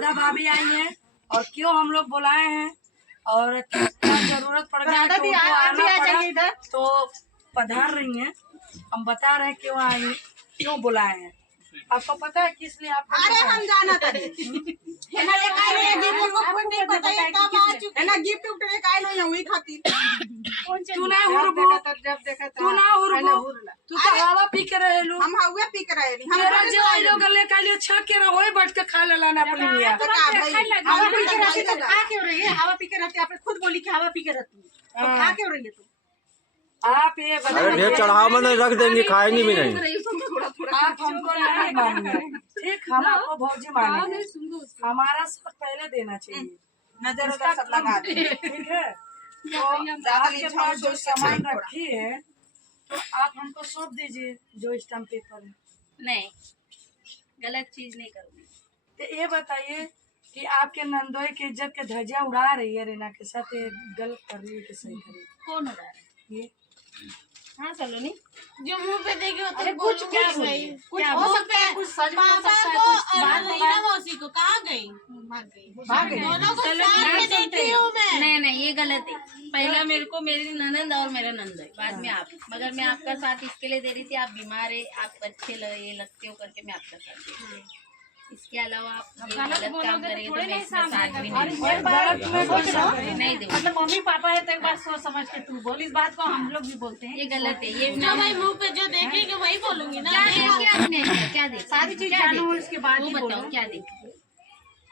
राधा भाभी आई हैं और क्यों हम लोग बुलाए हैं और क्या जरूरत पड़ गई तो उनको आना पड़ा तो पधार रही हैं। हम बता रहे हैं क्यों आई, क्यों बुलाए हैं। आपको पता है किस लिए आपको? अरे हम जाना था गिफ्ट उफ्ट लेकर आए वही खातिर। तू ना तू तो हवा पी के रहेलू। हम हवा पी के रहे हम तेरा जो आई लोग लेके आइयो छक के ना होए बैठ के खा लेना अपनी लिया। हवा पी के रहती तो खा क्यों रही है? हवा पी के रहती आपने खुद बोली कि हवा पी के रहती है, तो खा क्यों रही है तुम? आप ये अरे ढेर चढ़ाव में नहीं रख देंगे, खाएंगे भी नहीं। आप हमको नहीं मानेंगे, ठीक? हम आपको भौजी मानेंगे, हमारा सब पहले देना चाहिए, नजर उधर सब लगा दे, ठीक है? तो आपके पास जो सामान रखी है तो आप हमको सौंप दीजिए जो स्टाम्प पेपर है। नहीं, गलत चीज नहीं करूँगी। तो ये बताइए कि आपके नंदोई की इज्जत के धज्जियां उड़ा रही है रीना के साथ, ये गलत कर रही है कि सही कर रही है? कौन उड़ा रहा है? ये हाँ सलोनी, जो मुंह पे देखी हो अरे कुछ क्या बोली? कुछ क्या हो बोल- सकता है, कुछ सच में हो पापा सकता है, को कुछ बात और नहीं रीना मौसी को कहाँ गई? भाग गई। दोनों को चलो, साथ में नहीं सुनते। देखी हूँ मैं। नहीं ये गलत है। पहला मेरे को मेरी ननंद और मेरा नंद है, बाद में आप। मगर मैं आपका साथ इसके लिए दे रही थी, आप बीमार है, आप अच्छे ये लगते हो करके मैं आपका साथ दे रही थी। इसके अलावा आप ये गलत काम करेंगे तो मैं इसमें साथ भी नहीं दूंगी। मतलब मम्मी पापा है तो एक बार सोच समझ के तू बोल, इस बात को हम लोग भी बोलते हैं। ये गलत है। ये जो भाई मुंह पे जो देखेंगे वही बोलूंगी ना। क्या देख सारी चीज जानू इसके बाद वो ही बताओ बोलो। क्या देख?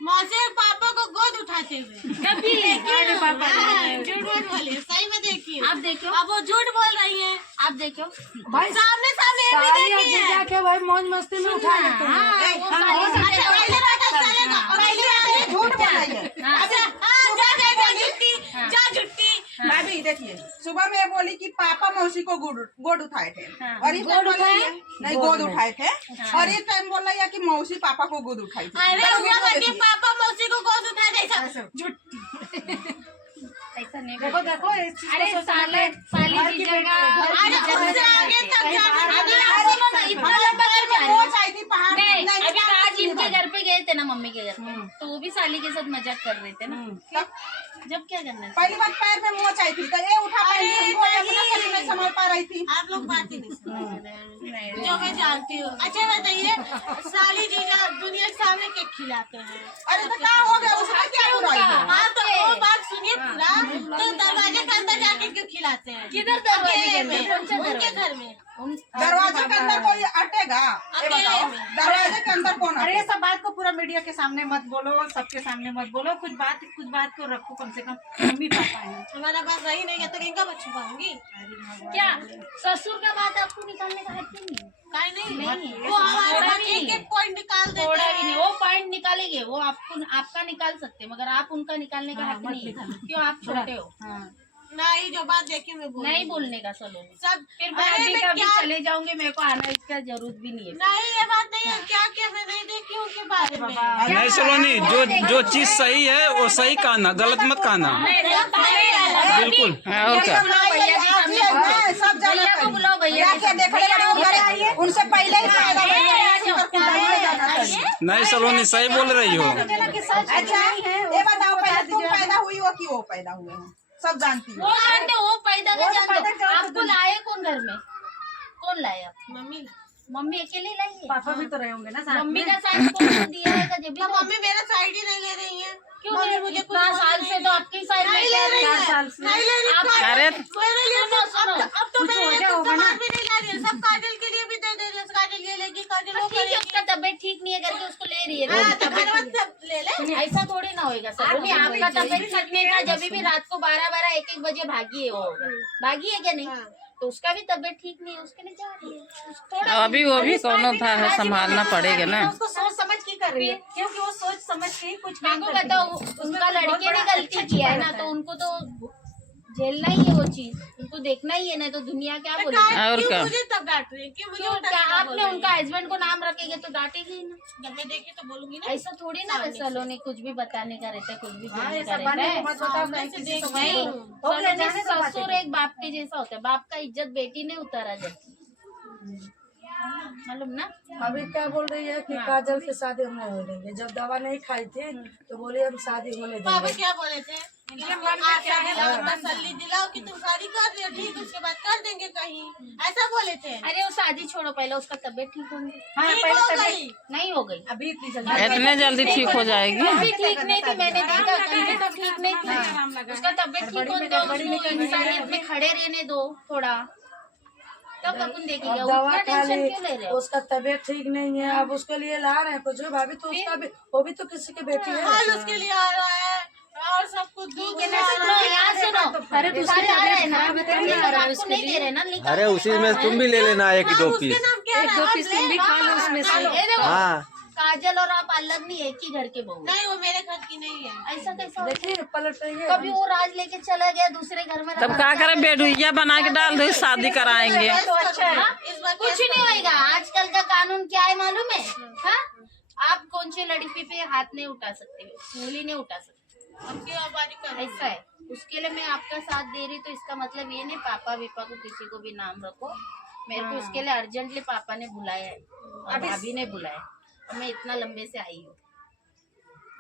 मौसी और पापा को गोद उठाते हुए कभी झूठ मत बोलिए, सही में देखिए। आप देखो, अब वो झूठ बोल रही हैं। आप देखो भाई सामने सामने ये भी सारी देखी है। जीजा के भाई मौज मस्ती में उठा लेते हैं। अच्छा, पहले बात चलेगा, पहले आगे झूठ बोल रही है। अच्छा, हाँ, जा झुट्टी, जा झुट्टी। भाभी देखिए, सुबह में ये बोली कि पापा मौसी को गोद उठाए थे और इस टाइम बोल रही है नहीं गोद उठाए थे और इस टाइम बोल रही है कि मौसी पापा को गोद उठाई थी। अरे हुआ करके पापा मौसी को गोद उठा दे ऐसा नहीं देखो देखो इस चीज अरे को साले साली जीजा का अरे उससे आगे तक जाना अभी नहीं। आप सुनो ना, इतना लंबा घर जा रही वो हो। चाहिए थी पहाड़ नहीं, नहीं, अभी आज इनके घर पे गए थे ना, मम्मी के घर पे, तो वो भी साली के साथ मजाक कर रहे थे ना। जब क्या करना है? पहली बार पैर में मुँह चाहिए थी तो ये उठा पाई उनको अपना शरीर नहीं संभाल पा रही थी। आप लोग बात ही नहीं सुन जो मैं जानती हूँ। अच्छा बताइए, साली जीजा दुनिया के सामने केक खिलाते हैं। अरे तो क्या हो गया उसमें क्या बुराई है? हाँ तो वो बात सुनिए पूरा, तो दरवाजे के अंदर जाके क्यों खिलाते हैं? किधर दरवाजे के अकेले अंदर? कौन सा में, उनके दरवाजा? घर में। दरवाजे के अंदर कोई अटेगा? ये बताओ, दरवाजे के अंदर कौन अरे ये अटेगा? सब बात को पूरा मीडिया के सामने मत बोलो, सबके सामने मत बोलो। कुछ बात को रखो, कम से कम मम्मी पापा है। हमारा बात सही नहीं है तो इनका बात छुपाऊंगी? क्या ससुर का बात आपको निकालने का हक नहीं है? काहे नहीं? नहीं है। वो हमारे थोड़ा पास भी नहीं एक है। एक पॉइंट निकाल देते थोड़ा भी नहीं। हैं। वो पॉइंट निकालेंगे, वो आपको आपका निकाल सकते हैं, मगर आप उनका निकालने का हक नहीं है। क्यों? आप छोटे हो। नहीं, जो बात देखी मैं बोल नहीं बोलने का सलो। सब। फिर मैं अरे अभी मैं कभी क्या- चले जाऊंगे, मेरे को आना इसका जरूरत भी नहीं है। नहीं, ये बात नहीं है। क्या क्या मैं नहीं देखी उनके बारे में। नहीं सलोनी, जो चीज सही है वो सही कहना, गलत मत कहना। बिल्कुल। और क्या? सब जाना भैया को बुलाओ, भैया क्या क्या देख रहे उनसे पहले ही फायदा नहीं सलोनी, सही बोल रही हो। अच्छा ये बताओ, पहले तुम पैदा हुई हो कि वो पैदा हुए हैं? सब जानती हो। वो जानते हो, वो पैदा का जानते हो। आपको लाए कौन घर में? कौन लाया? मम्मी मम्मी अकेले लाई है? पापा भी तो रहे होंगे ना साथ मम्मी में। का साइड कौन दिया है? जब भी तो मम्मी मेरा साइड ही नहीं ले रही है। क्यों मम्मी नहीं? मुझे इतना साल से तो आपकी साइड नहीं ले रही है। 4 साल से। नहीं ले रही आप- है। अरे मेरे लिए तो सुनो, अब तो कुछ मेरे वजह लिए तो होगा ना। सामान भी नहीं ला रही है। सब काजल के लिए भी दे दे रही है। काजल ये लेगी, काजल वो ठीक है, करेगी। उसका तबीयत ठीक नहीं है करके उसको ले रही है हाँ, ना। तो फिर मत सब ले ले। ऐसा थोड़ी ना होएगा सर। अभी आपका तबीयत ठीक नहीं था, जब भी रात को 12-12 1-1 बजे भागी है वो। भागी है क्या नहीं? तो उसका भी तबीयत ठीक नहीं है, उसके लिए जा रही है। थोड़ा अभी वो भी कोनो था है, संभालना पड़ेगा ना। उसको सोच समझ के कर रही है, क्योंकि वो सोच समझ के ही कुछ काम मेरे को करती बताओ, है। उसका उसमें बहुत लड़के ने बड़ा गलती अच्छा किया है ना, रहता तो उनको तो झेलना ही है वो चीज, उनको देखना ही है, नहीं तो दुनिया क्या बोलेगी। और क्यों क्या? मुझे तब डांट रही है? क्यों मुझे क्यों? उल्टा क्या सीधा बोल आपने रही है? उनका हस्बैंड को नाम रखेंगे तो डांटेगी ही ना। जब मैं देखी तो बोलूंगी ना। ऐसा थोड़ी ना सलोनी कुछ भी बताने का रहता है, कुछ भी हाँ, बोलने ये का सब रहता बातें है। मत बताओ, सामने कहीं से किसी देख को रही मत हूँ। बोलो। हो गया, सलोनी जाने दो बातें। ससुर एक बाप के जैसा होता है, बाप का इज्जत बेटी ने उतारा जाती है। मालूम ना। अभी क्या बोल रही है कि काजल की शादी हम नहीं हो देंगे। जब दवा नहीं खाई थी तो बोले हम शादी होने पापा देंगे। क्या बोले थे? तसल्ली दिलाओ कि तुम शादी कर रही हो, ठीक, उसके बाद कर देंगे कहीं, ऐसा बोले थे। अरे वो शादी छोड़ो, पहले उसका तबीयत ठीक होगी। ठीक हो गई। नहीं हो गई अभी इतनी जल्दी इतने जल्दी ठीक हो जाएगी? अभी ठीक नहीं थी, मैंने देखा कहीं तो ठीक नहीं थी। उसका तबीयत ठीक होने दो, उसको इंसानियत में खड़े रहने दो थोड़ा, तब अपन देखेंगे। अब दवा उतना खा टेंशन ली, क्यों ले रहे हो? उसका तबीयत ठीक नहीं है, अब उसके लिए ला रहे हैं कुछ भाभी। तो उसका भी, वो भी तो किसी की बेटी है। फल उसके लिए आ रहा है और सब कुछ दूध ठीक है ना, सुनो यहाँ सुनो। अरे दूसरे आ रहे हैं ना, आपको नहीं दे रहे ना लिखा। अरे उसी में तुम भी ले लेना एक दो पीस। उसके नाम क्या है? तुम भी खा लो उसमें से। ये देखो, हाँ काजल और आप अलग नहीं, एक ही घर के बहू। नहीं, वो मेरे घर की नहीं है। ऐसा कैसा होता है? देखिए पलट रही है। कभी वो राज लेके चला गया दूसरे घर में, तब क्या करे, बेडुइया बना के डाल दो, शादी कराएंगे। तो अच्छा है, इस बार कुछ नहीं होएगा। आजकल का कानून क्या है मालूम है? हाँ, आप कौन सी लड़की पे हाथ नहीं उठा सकते हो, उंगली नहीं उठा सकते। ऐसा है, उसके लिए मैं आपका साथ दे रही, तो इसका मतलब ये नहीं पापा विपा को किसी को भी नाम रखो। मेरे को उसके लिए अर्जेंटली पापा ने बुलाया है और भाभी ने बुलाया है। मैं इतना लंबे से आई हूँ,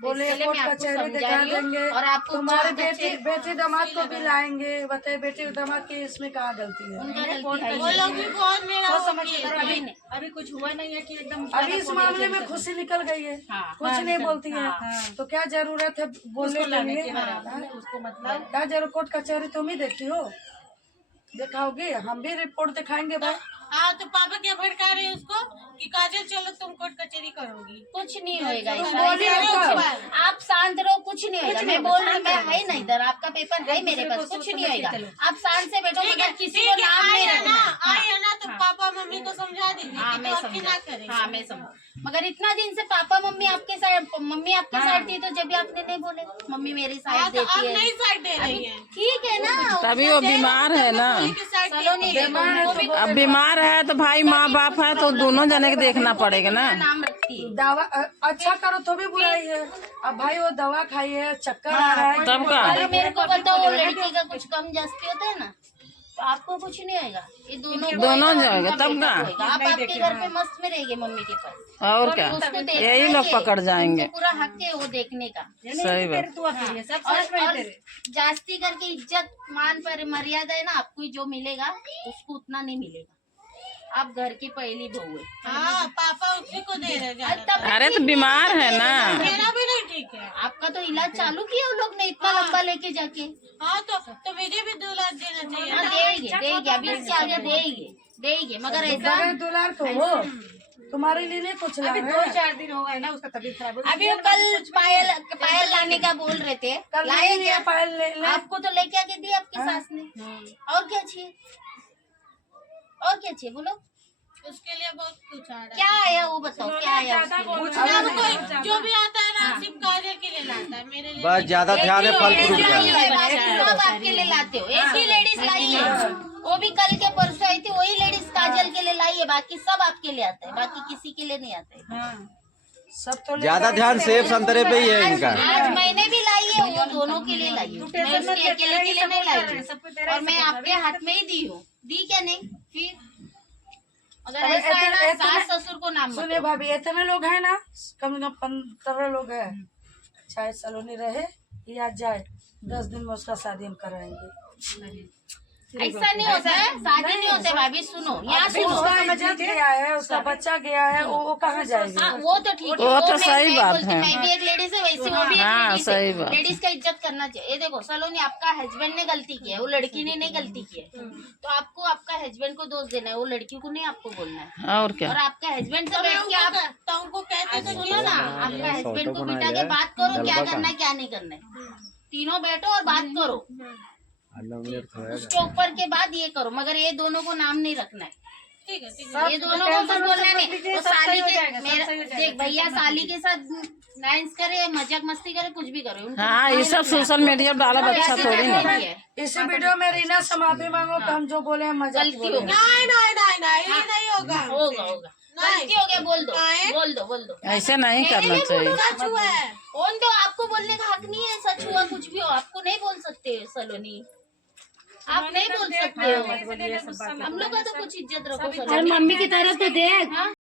बोले कोर्ट कचहरी दिखा देंगे और आपको तुम्हारे कोर्ट कचहरी- बेटी दामाद को भी लाएंगे। बताइए बेटी दामाद की इसमें कहाँ गलती है? उनका गलती है ही वो लोग भी बहुत मेरा सोच वो समझ किए के करो। थे। अभी अभी कुछ हुआ नहीं है कि एकदम अभी इस मामले में खुशी निकल गई है, हाँ, कुछ नहीं बोलती है। तो क्या जरूरत है बोलने के लिए? उसको मतलब क्या जरूर कोर्ट कचहरी तुम ही देखी हो, दिखाओगे? हम भी रिपोर्ट दिखाएंगे भाई। हाँ, तो पापा क्या भड़का रहे हैं उसको कि काजल चलो तुम कोर्ट कचहरी करोगी। कुछ नहीं होएगा। तुम ऐसा बोलिए ऐसा तो। कुछ नहीं। आप शांत रहो, कुछ नहीं होएगा। मैं बोल रही हूँ, मैं है ना इधर, आपका पेपर है मेरे पास, कुछ नहीं होएगा। आप शांत से बैठो, मगर किसी को नाम नहीं रखना। आई है ना, तो पापा मम्मी को समझा दीजिए हाँ, कि मैं तो आपकी ना समझा। करें। हाँ, मैं समझ। मगर इतना दिन से पापा मम्मी आपके साइड, मम्मी आपके साइड थी, तो जब भी आपने नहीं बोले मम्मी मेरी साइड हाँ, तो अब देती है, नहीं साइड दे रही है। ठीक है ना। तभी वो बीमार है ना। चलो नहीं, अब बीमार है तो भाई माँ बाप है तो दोनों जने के देखना पड़ेगा ना। नाम रखती है। दवा अच्छा करो तो भी बुराई है। अब भाई वो दवा खाई है, चक्कर आ रहा है। तब का अरे मेरे को बताओ, वो लड़की का कुछ कम जास्ती होता है ना, तो आपको कुछ नहीं होएगा। ये दोनों जाएगा तब का। आप आपके घर पे मस्त में रहेंगे मम्मी के पास, और क्या, उसको देखना यही लोग है। पकड़ जाएंगे। उनको पूरा हक है वो देखने का। सही बात। तू अकेले सब और, समझ में और तेरे। जास्ती करके इज्जत मान पर मर्यादा है ना, आपको ही जो मिलेगा उसको उतना नहीं मिलेगा। आप घर की पहली बहू है। हाँ, पापा उसी को दे रहे हैं। तब अरे तो बीमार है ना। मेरा भी नहीं ठीक है। आपका तो इलाज चालू किया उन लोग ने इतना लंबा लेके जाके। हाँ, तो मुझे भी 2 लाख देना चाहिए हाँ, ना। देंगे अभी इससे आगे देंगे मगर ऐसा बगैर दुलार तो हो, तुम्हारे लिए नहीं कुछ ला अभी रहे 2-4 दिन हो गए ना, उसका तबीयत खराब हो अभी वो कल पायल लाने का बोल रहे थे, कल लाए नहीं क्या? है पायल ले आपको तो लेके आके दी आपकी सास ने। और क्या चाहिए, और क्या चाहिए बोलो? उसके लिए बहुत कुछ आ रहा है। क्या आया वो बताओ, क्या आया उसके लिए? सब कोई जो भी आता है ना, सिर्फ काजल के लिए लाता है, मेरे लिए बस ज्यादा ध्यान है फल फ्रूट का। सब आपके लिए लाते हो, एक ही लेडीज लाई है, वो भी कल के परसों आई थी, वही लेडीज काजल के लिए लाई है, बाकी सब आपके लिए आता है, बाकी किसी के लिए नहीं आता है। सब तो ज्यादा ध्यान सेब संतरे पे ही है इनका। आज मैंने भी लाई है, वो दोनों के लिए लाई है, मैं उसके अकेले के लिए नहीं लाई हूँ। और मैं आपके हाथ में ही दी हूँ, दी क्या नहीं फिर? अगर ऐसा है ना, सास ससुर को नाम मत सुनिए भाभी, इतने लोग हैं ना, कम से कम 15 लोग हैं। चाहे सलोनी रहे या जाए, 10 दिन में उसका शादी हम कराएंगे। ऐसा नहीं होता है, शादी नहीं होता है भाभी। सुनो यहाँ सुनो, उसका इज्जत गया है, उसका बच्चा गया है, वो कहाँ जाएगी? हाँ वो तो ठीक है, वो तो मैं सही नहीं बात बोलती, है। मैं भी एक लेडीज है, वैसे वो भी एक हाँ, लेडीज सही है। बात। लेडीज का इज्जत करना चाहिए। ये देखो सलोनी, आपका हस्बैंड ने गलती की है, वो लड़की ने नहीं गलती की है, तो आपको आपका हस्बैंड को दोष देना है, वो लड़की को नहीं आपको बोलना है। और क्या, और आपका हस्बैंड से बैठ के आप तो उनको कहते तो सुनो ना, आपका हस्बैंड को बिठा के बात करो, क्या करना है क्या नहीं करना है, तीनों बैठो और बात करो, उसके ऊपर के बाद ये करो, मगर ये दोनों को नाम नहीं रखना है। ठीक है, ठीक है। ये दोनों को कुछ बोलना नहीं। वो साली के मेरा देख भैया, साली के साथ डांस करे, मजाक मस्ती करे, कुछ भी करे, उनको हाँ ये सब सोशल मीडिया पर डाला अच्छा थोड़ी ना। नहीं है। इसी वीडियो में रीना से माफी मांगो कि हम जो बोले हैं मजाक गलती बोले हो हैं। गई, नहीं नहीं नहीं नहीं, ये नहीं होगा। होगा गलती हो गया, बोल दो बोल दो। ऐसे नहीं करना चाहिए। सच हुआ है। कौन दो, आपको बोलने का हक नहीं है, सच हुआ कुछ भी हो आपको नहीं बोल सकते सलोनी। आप नहीं बोल सकते हो। हम लोग का तो कुछ इज्जत रखो। और मम्मी की तरफ तो देख।